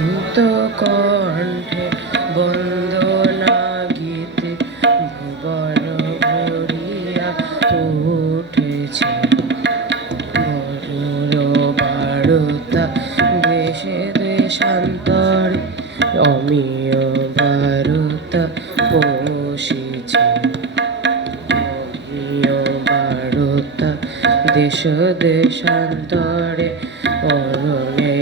শান্ত কণ্ঠে বন্দনা গীতে ভুবন ভরিয়া উঠেছে। মধুর বারতা দেশে দেশান্তরে অমিয় বারতা পৌঁছেছে অমিয় বারতা দেশ দেশান্তরে অরণে